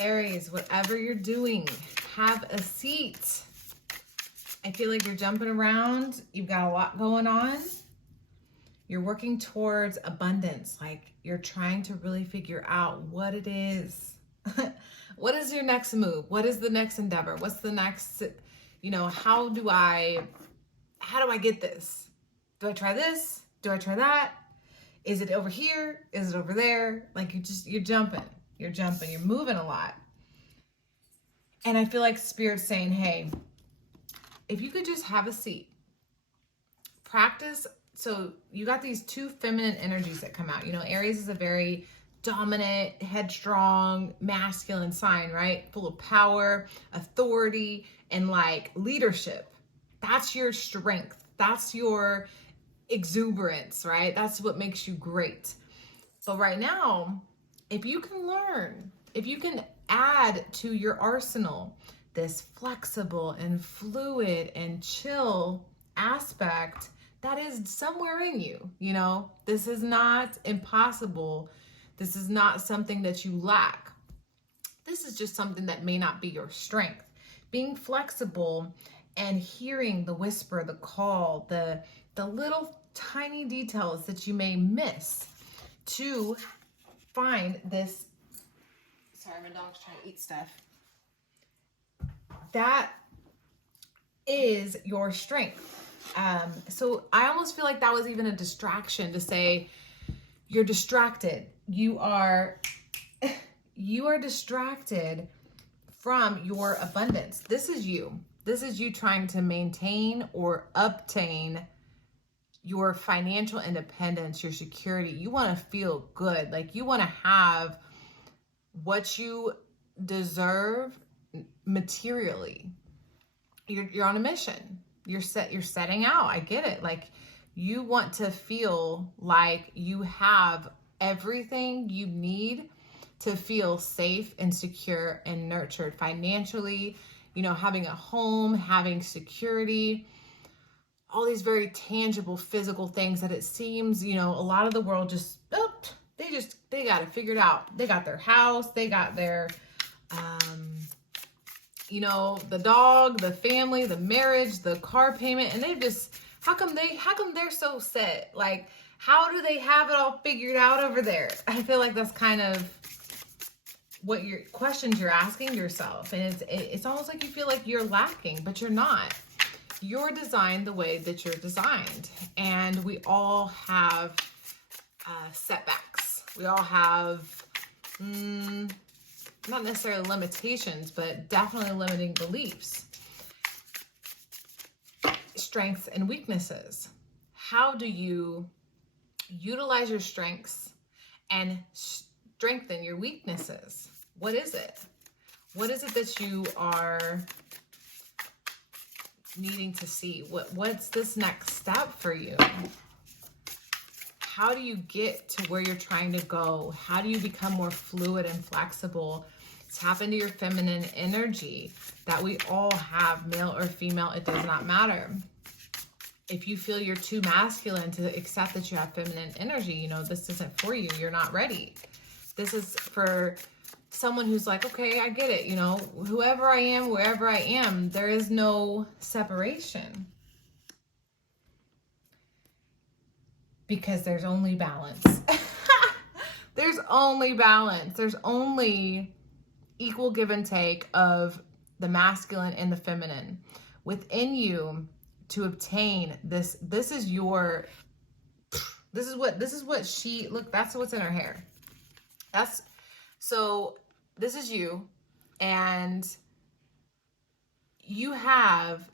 Aries, whatever you're doing, have a seat. I feel like you're jumping around. You've got a lot going on. You're working towards abundance. Like you're trying to really figure out what it is. What is your next move? What is the next endeavor? What's the next, how do I get this? Do I try this? Do I try that? Is it over here? Is it over there? Like you're jumping, you're moving a lot. And I feel like Spirit's saying, hey, if you could just have a seat, practice. So you got these two feminine energies that come out. Aries is a very dominant, headstrong, masculine sign, right? Full of power, authority, and like leadership. That's your strength. That's your exuberance, right? That's what makes you great. But right now, if you can learn, if you can add to your arsenal this flexible and fluid and chill aspect that is somewhere in you, this is not impossible. This is not something that you lack. This is just something that may not be your strength. Being flexible and hearing the whisper, the call, the little tiny details that you may miss to find this. Sorry, my dog's trying to eat stuff. That is your strength. So I almost feel like that was even a distraction to say you're distracted. You are distracted from your abundance. This is you. This is you trying to maintain or obtain your financial independence, your security. You want to feel good. Like you want to have what you deserve materially. You're on a mission. You're setting out. I get it. Like you want to feel like you have everything you need to feel safe and secure and nurtured financially, having a home, having security, all these very tangible physical things that it seems, a lot of the world they got it figured out. They got their house, they got their, the dog, the family, the marriage, the car payment, and they just, how come they're so set? Like, how do they have it all figured out over there? I feel like that's kind of what your questions you're asking yourself. And it's almost like you feel like you're lacking, but you're not. You're designed the way that you're designed. And we all have setbacks. We all have, not necessarily limitations, but definitely limiting beliefs. Strengths and weaknesses. How do you utilize your strengths and strengthen your weaknesses? What is it? What is it that you are needing to see? What's this next step for you? How do you get to where you're trying to go? How do you become more fluid and flexible? Tap into your feminine energy that we all have, male or female, it does not matter. If you feel you're too masculine to accept that you have feminine energy, this isn't for you. You're not ready. This is for someone who's like, okay, I get it. Whoever I am, wherever I am, there is no separation. Because there's only balance. There's only balance. There's only equal give and take of the masculine and the feminine within you to obtain this. This is what she, look, that's what's in her hair. So this is you, and you have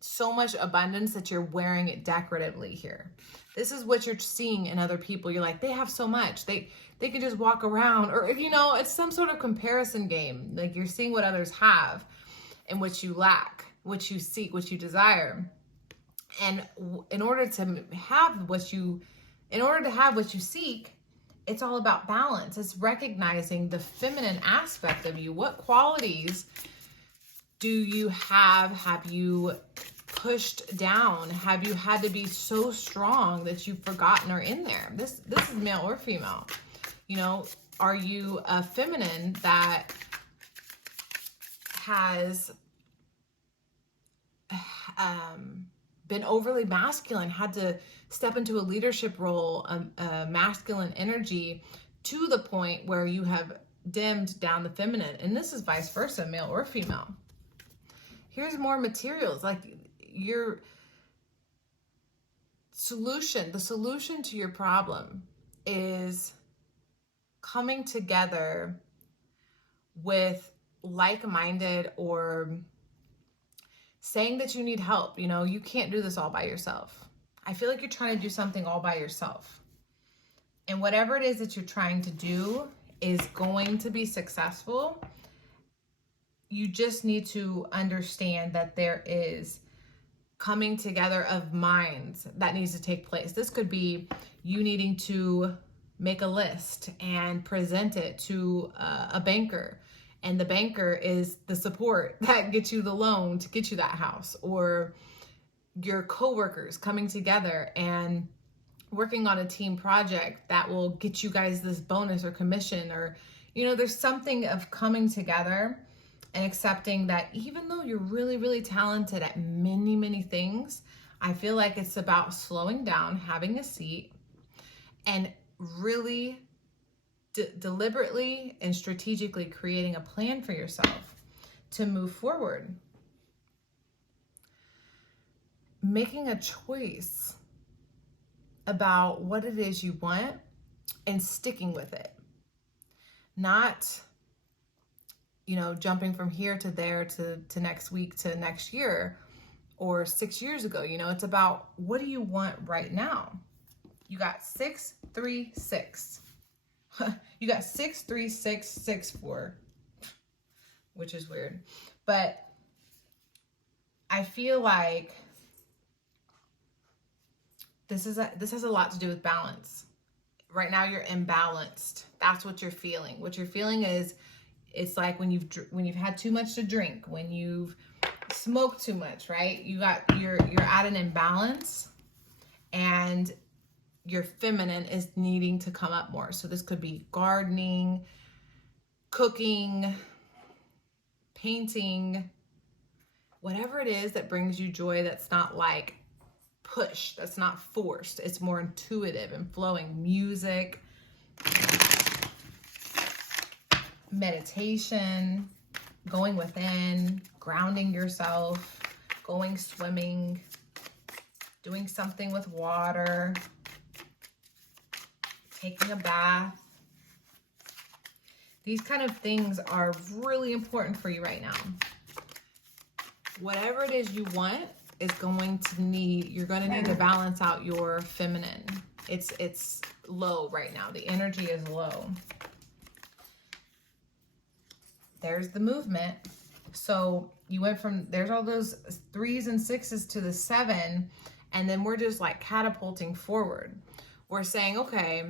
so much abundance that you're wearing it decoratively here. This is what you're seeing in other people. You're like, they have so much. They can just walk around, or, it's some sort of comparison game. Like you're seeing what others have and what you lack, what you seek, what you desire. And in order to have what you seek, it's all about balance. It's recognizing the feminine aspect of you. What qualities do you have? Have you pushed down? Have you had to be so strong that you've forgotten are in there? This is male or female. Are you a feminine that has been overly masculine, had to step into a leadership role, a masculine energy, to the point where you have dimmed down the feminine. And this is vice versa, male or female. Here's more materials, like your solution. The solution to your problem is coming together with like-minded, or saying that you need help. You know, you can't do this all by yourself. I feel like you're trying to do something all by yourself. And whatever it is that you're trying to do is going to be successful. You just need to understand that there is coming together of minds that needs to take place. This could be you needing to make a list and present it to a banker. And the banker is the support that gets you the loan to get you that house, or your coworkers coming together and working on a team project that will get you guys this bonus or commission, or, you know, there's something of coming together and accepting that even though you're really, really talented at many, many things, I feel like it's about slowing down, having a seat, and really deliberately and strategically creating a plan for yourself to move forward. Making a choice about what it is you want and sticking with it. Not, you know, jumping from here to there to next week to next year or 6 years ago. You know, it's about, what do you want right now? You got 6, 3, 6. You got 6, 3, 6, 6, 4, which is weird. But I feel like this has a lot to do with balance. Right now you're imbalanced. That's what you're feeling. What you're feeling is, it's like when you've had too much to drink, when you've smoked too much, right? You're at an imbalance, and your feminine is needing to come up more. So this could be gardening, cooking, painting, whatever it is that brings you joy, that's not like push, that's not forced. It's more intuitive and flowing. Music, meditation, going within, grounding yourself, going swimming, doing something with water, taking a bath. These kind of things are really important for you right now. Whatever it is you want is going to need, you're going to need to balance out your feminine. It's low right now. The energy is low. There's the movement. So you went from, there's all those 3s and 6s to the 7, and then we're just like catapulting forward. We're saying, okay,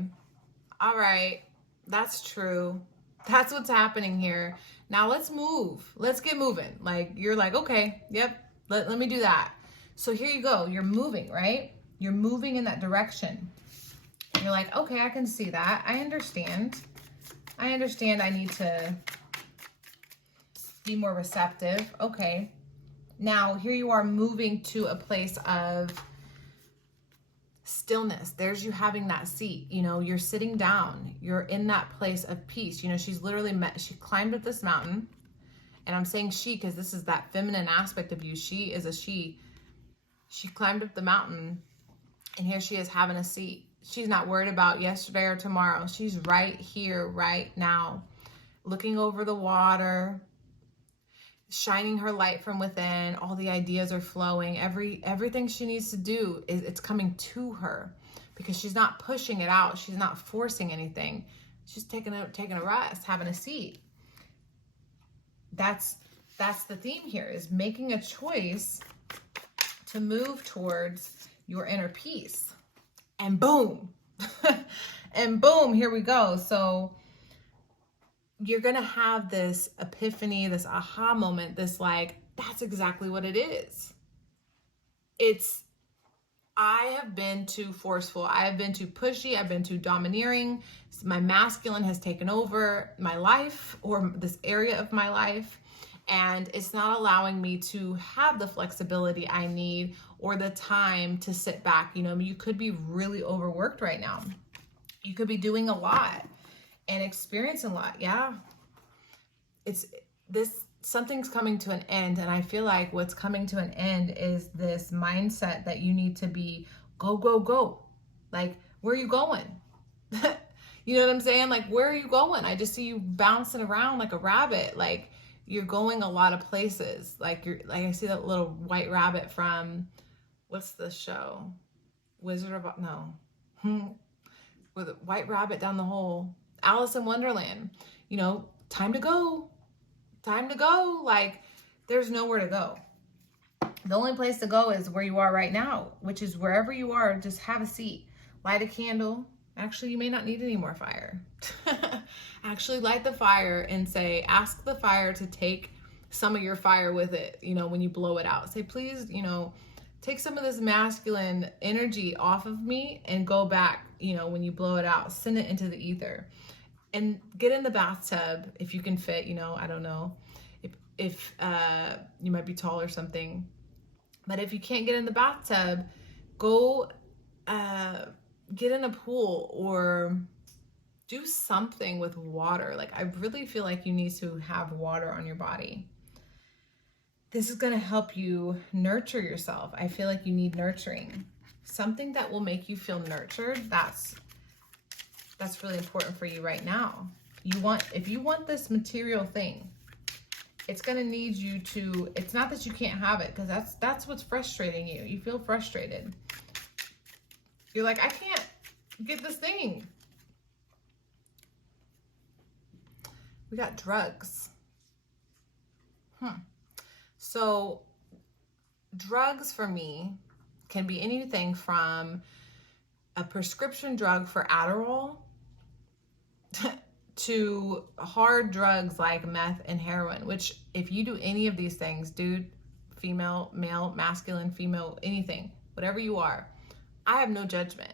all right, that's true. That's what's happening here. Now let's move. Let's get moving. Like, you're like, okay, yep, let me do that. So here you go. You're moving, right? You're moving in that direction. You're like, okay, I can see that. I understand. I need to be more receptive. Okay. Now here you are moving to a place of stillness. There's you having that seat, you know, you're sitting down, you're in that place of peace. You know, she's literally she climbed up this mountain, and I'm saying she, because this is that feminine aspect of you. She is a she climbed up the mountain, and here she is having a seat. She's not worried about yesterday or tomorrow. She's right here, right now, looking over the water, shining her light from within. All the ideas are flowing. Everything she needs to do is, it's coming to her, because she's not pushing it out. She's not forcing anything. She's taking a rest, having a seat. That's the theme here, is making a choice to move towards your inner peace. And boom, and boom, here we go. So you're going to have this epiphany, this aha moment, this like, that's exactly what it is. I have been too forceful. I have been too pushy. I've been too domineering. My masculine has taken over my life, or this area of my life. And it's not allowing me to have the flexibility I need or the time to sit back. You know, I mean, you could be really overworked right now. You could be doing a lot and experiencing a lot. Yeah. Something's coming to an end. And I feel like what's coming to an end is this mindset that you need to be go, go, go. Like, where are you going? You know what I'm saying? Like, where are you going? I just see you bouncing around like a rabbit. Like, you're going a lot of places. Like I see that little white rabbit from, what's the show? Wizard of, no. With a white rabbit down the hole. Alice in Wonderland. You know, time to go. Time to go. Like, there's nowhere to go. The only place to go is where you are right now, which is wherever you are, just have a seat. Light a candle. Actually, you may not need any more fire. Actually, light the fire and say, ask the fire to take some of your fire with it, you know, when you blow it out. Say, please, you know, take some of this masculine energy off of me and go back, you know, when you blow it out. Send it into the ether. And get in the bathtub if you can fit, you know, I don't know. If you might be tall or something. But if you can't get in the bathtub, go get in a pool or do something with water. Like, I really feel like you need to have water on your body. This is going to help you nurture yourself. I feel like you need nurturing. Something that will make you feel nurtured, that's really important for you right now. If you want this material thing, it's going to need you to, it's not that you can't have it, because that's what's frustrating you. You feel frustrated. You're like, I can't get this thing. We got drugs. So drugs for me can be anything from a prescription drug for Adderall to hard drugs like meth and heroin, which if you do any of these things, dude, female, male, masculine, female, anything, whatever you are, I have no judgment.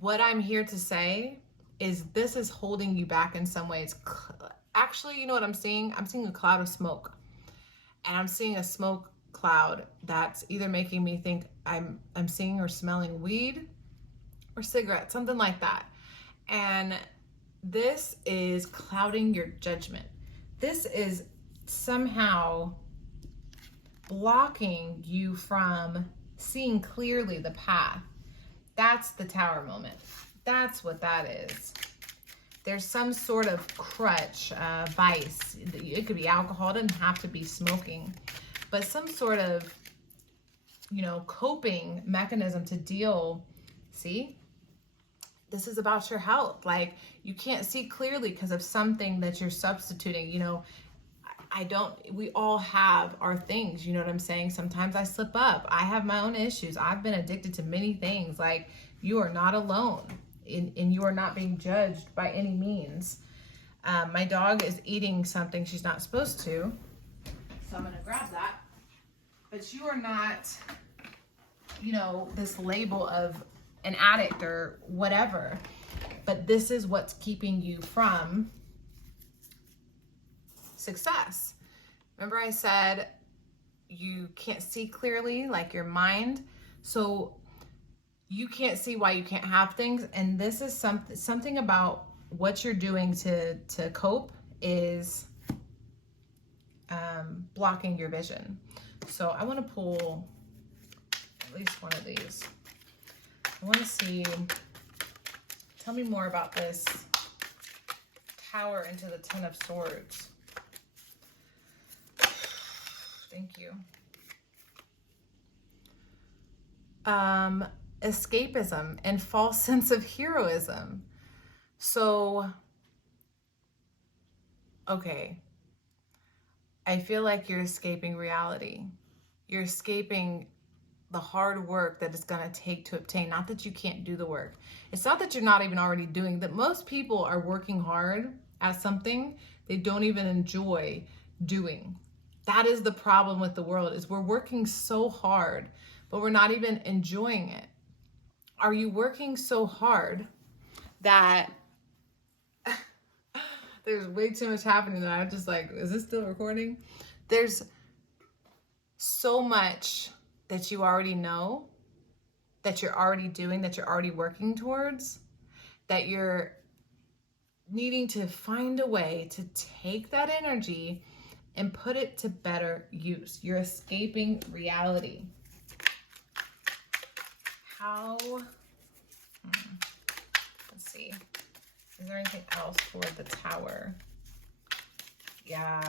What I'm here to say is this is holding you back in some ways. Actually, you know what I'm seeing? I'm seeing a cloud of smoke. And I'm seeing a smoke cloud that's either making me think I'm seeing or smelling weed or cigarettes, something like that. And this is clouding your judgment. This is somehow blocking you from seeing clearly the path. That's the tower moment. That's what that is. There's some sort of crutch, vice. It could be alcohol. It doesn't have to be smoking. But some sort of, you know, coping mechanism to deal. See? This is about your health. Like, you can't see clearly because of something that you're substituting. You know, we all have our things. You know what I'm saying? Sometimes I slip up. I have my own issues. I've been addicted to many things. Like, you are not alone. And you are not being judged by any means. My dog is eating something she's not supposed to, so I'm going to grab that. But you are not, you know, this label of an addict or whatever. But this is what's keeping you from success. Remember I said you can't see clearly, like your mind. So you can't see why you can't have things, and this is something about what you're doing to cope is blocking your vision. So I want to pull at least one of these. I want to see, tell me more about this Tower into the Ten of Swords. Thank you. Escapism and false sense of heroism. So, okay. I feel like you're escaping reality. You're escaping the hard work that it's going to take to obtain. Not that you can't do the work. It's not that you're not even already doing that. Most people are working hard at something they don't even enjoy doing. That is the problem with the world, is we're working so hard, but we're not even enjoying it. Are you working so hard that There's way too much happening that I'm just like, is this still recording? There's so much that you already know, that you're already doing, that you're already working towards, that you're needing to find a way to take that energy and put it to better use. You're escaping reality. How, let's see, is there anything else for the Tower? Yeah.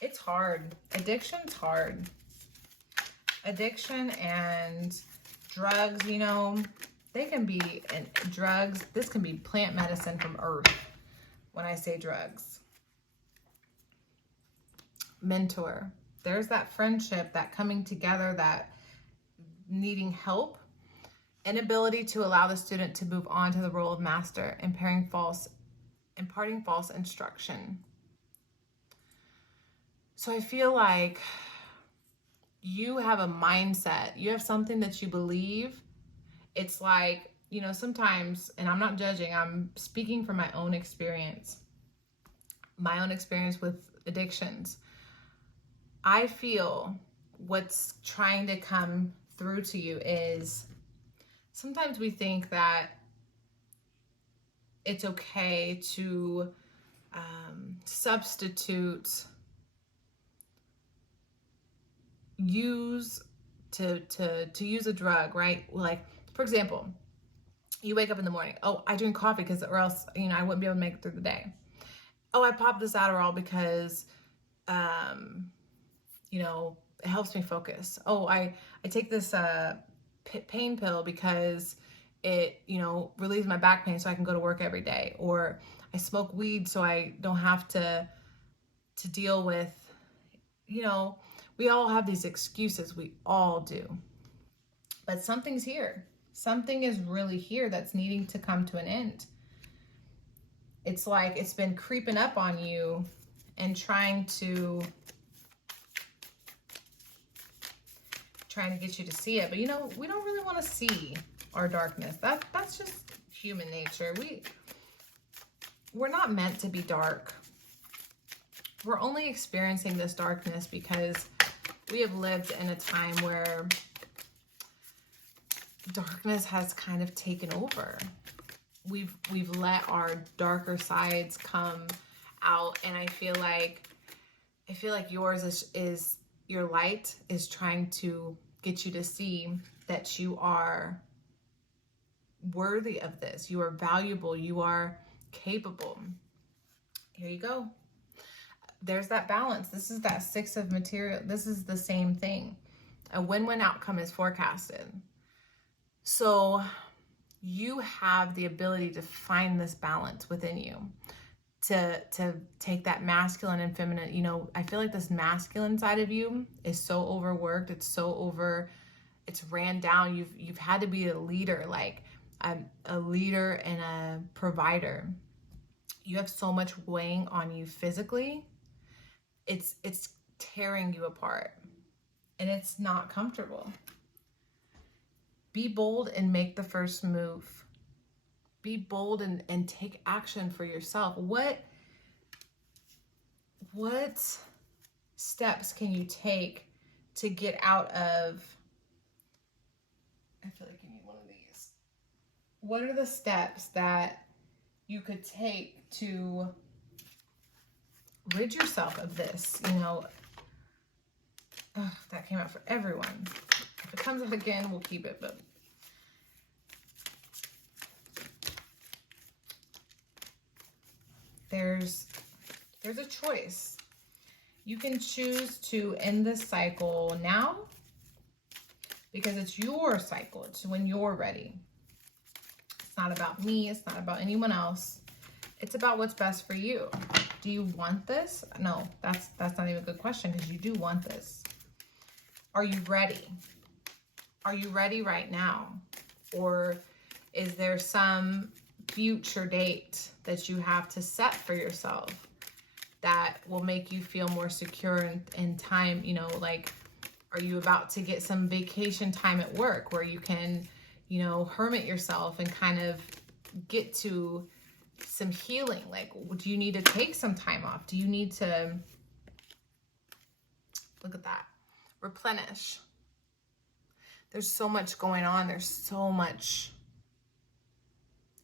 It's hard. Addiction's hard. Addiction and drugs, you know, they can be, and drugs, this can be plant medicine from earth when I say drugs. Mentor. There's that friendship, that coming together, that needing help. Inability to allow the student to move on to the role of master, imparting false instruction. So I feel like you have a mindset, you have something that you believe. It's like, you know, sometimes, and I'm not judging, I'm speaking from my own experience with addictions. I feel what's trying to come through to you is sometimes we think that it's okay to substitute, use a drug, right? Like, for example, you wake up in the morning, oh, I drink coffee because, or else, you know, I wouldn't be able to make it through the day. Oh, I pop this Adderall because, you know, it helps me focus. Oh, I take this pain pill because it, you know, relieves my back pain so I can go to work every day. Or I smoke weed so I don't have to deal with, you know, we all have these excuses. We all do. But something's here. Something is really here that's needing to come to an end. It's like it's been creeping up on you and trying to get you to see it. But you know, we don't really want to see our darkness. That's just human nature. We're not meant to be dark. We're only experiencing this darkness because we have lived in a time where darkness has kind of taken over. We've let our darker sides come out, and I feel like yours is your light is trying to get you to see that you are worthy of this. You are valuable. You are capable. Here you go. There's that balance. This is that Six of Material. This is the same thing. A win-win outcome is forecasted. So you have the ability to find this balance within you, to take that masculine and feminine. You know, I feel like this masculine side of you is so overworked. It's ran down. You've had to be a leader, like a leader and a provider. You have so much weighing on you physically. It's tearing you apart, and it's not comfortable. Be bold and make the first move. Be bold and take action for yourself. What steps can you take to get out of, I feel like you need one of these. What are the steps that you could take to rid yourself of this? You know, that came out for everyone. If it comes up again, we'll keep it, but there's a choice. You can choose to end this cycle now because it's your cycle. It's when you're ready. It's not about me. It's not about anyone else. It's about what's best for you. Do you want this? No, that's not even a good question, because you do want this. Are you ready? Are you ready right now? Or is there some future date that you have to set for yourself that will make you feel more secure in time? You know, like, are you about to get some vacation time at work where you can, you know, hermit yourself and kind of get to some healing. Like, do you need to take some time off? Do you need to, look at that, replenish? There's so much going on. There's so much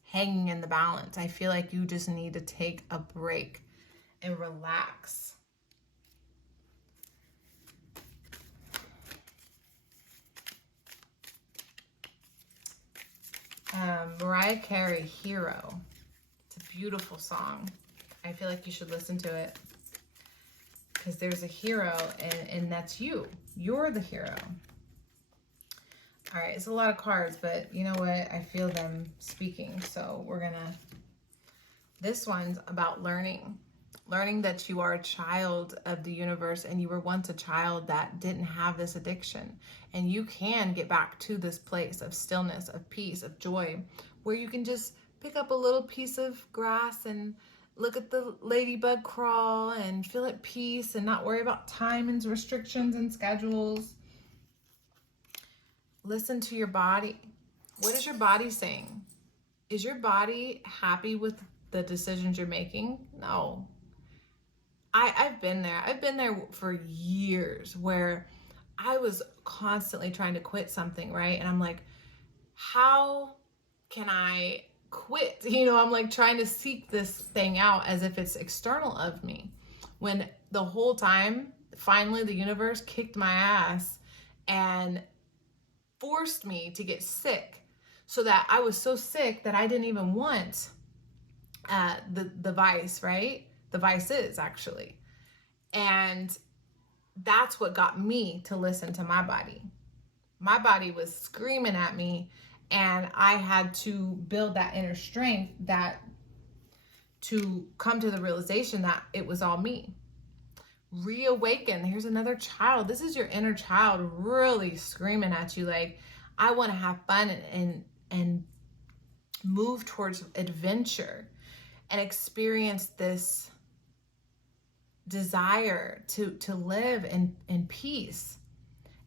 hanging in the balance. I feel like you just need to take a break and relax. Mariah Carey, Hero. It's a beautiful song. I feel like you should listen to it because there's a hero and that's you. You're the hero. All right, it's a lot of cards, but you know what? I feel them speaking. So we're gonna, this one's about learning. Learning that you are a child of the universe and you were once a child that didn't have this addiction. And you can get back to this place of stillness, of peace, of joy, where you can just pick up a little piece of grass and look at the ladybug crawl and feel at peace and not worry about time and restrictions and schedules. Listen to your body. What is your body saying? Is your body happy with the decisions you're making? No. I've been there. I've been there for years where I was constantly trying to quit something, right? And I'm like, how can I quit? You know, I'm like trying to seek this thing out as if it's external of me. When the whole time, finally the universe kicked my ass and forced me to get sick, so that I was so sick that I didn't even want the vice, right? The vices, actually. And that's what got me to listen to my body. My body was screaming at me, and I had to build that inner strength that to come to the realization that it was all me. Reawaken. Here's another child. This is your inner child really screaming at you like, I want to have fun and move towards adventure and experience this desire to live in peace,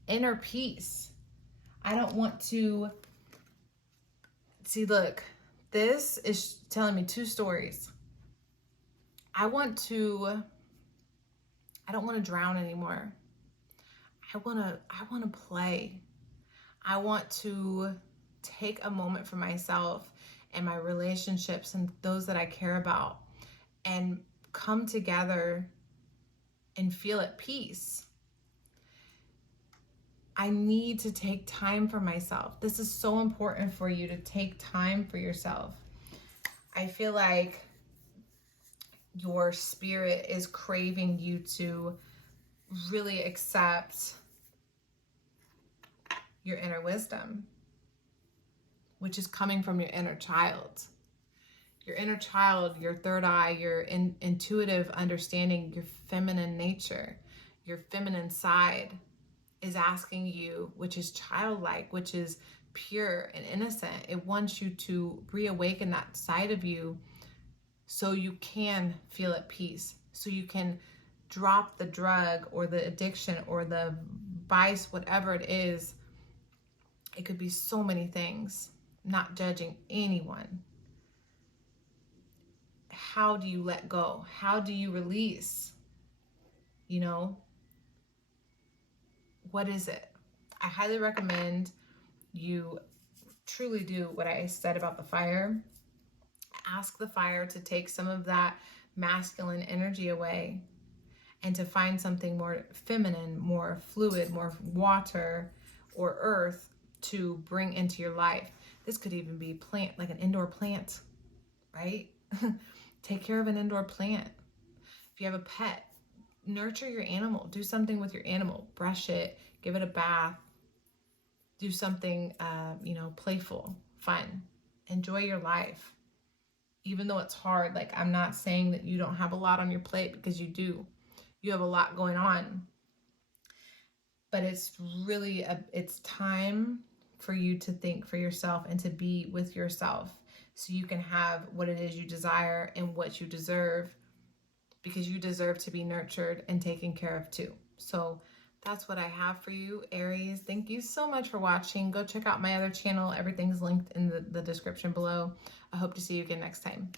inner peace. I don't want to see, look, this is telling me two stories. I don't want to drown anymore. I want to play. I want to take a moment for myself and my relationships and those that I care about and come together and feel at peace. I need to take time for myself. This is so important for you to take time for yourself. I feel like your spirit is craving you to really accept your inner wisdom, which is coming from your inner child. Your inner child, your third eye, your intuitive understanding, your feminine nature, your feminine side is asking you, which is childlike, which is pure and innocent. It wants you to reawaken that side of you so you can feel at peace, so you can drop the drug or the addiction or the vice, whatever it is. It could be so many things, not judging anyone. How do you let go? How do you release? You know, what is it? I highly recommend you truly do what I said about the fire. Ask the fire to take some of that masculine energy away and to find something more feminine, more fluid, more water or earth to bring into your life. This could even be plant, like an indoor plant, right? Take care of an indoor plant. If you have a pet, nurture your animal. Do something with your animal. Brush it, give it a bath. Do something, playful, fun. Enjoy your life. Even though it's hard, like I'm not saying that you don't have a lot on your plate, because you do. You have a lot going on. But it's really, it's time for you to think for yourself and to be with yourself so you can have what it is you desire and what you deserve, because you deserve to be nurtured and taken care of too. So that's what I have for you, Aries. Thank you so much for watching. Go check out my other channel. Everything's linked in the description below. I hope to see you again next time.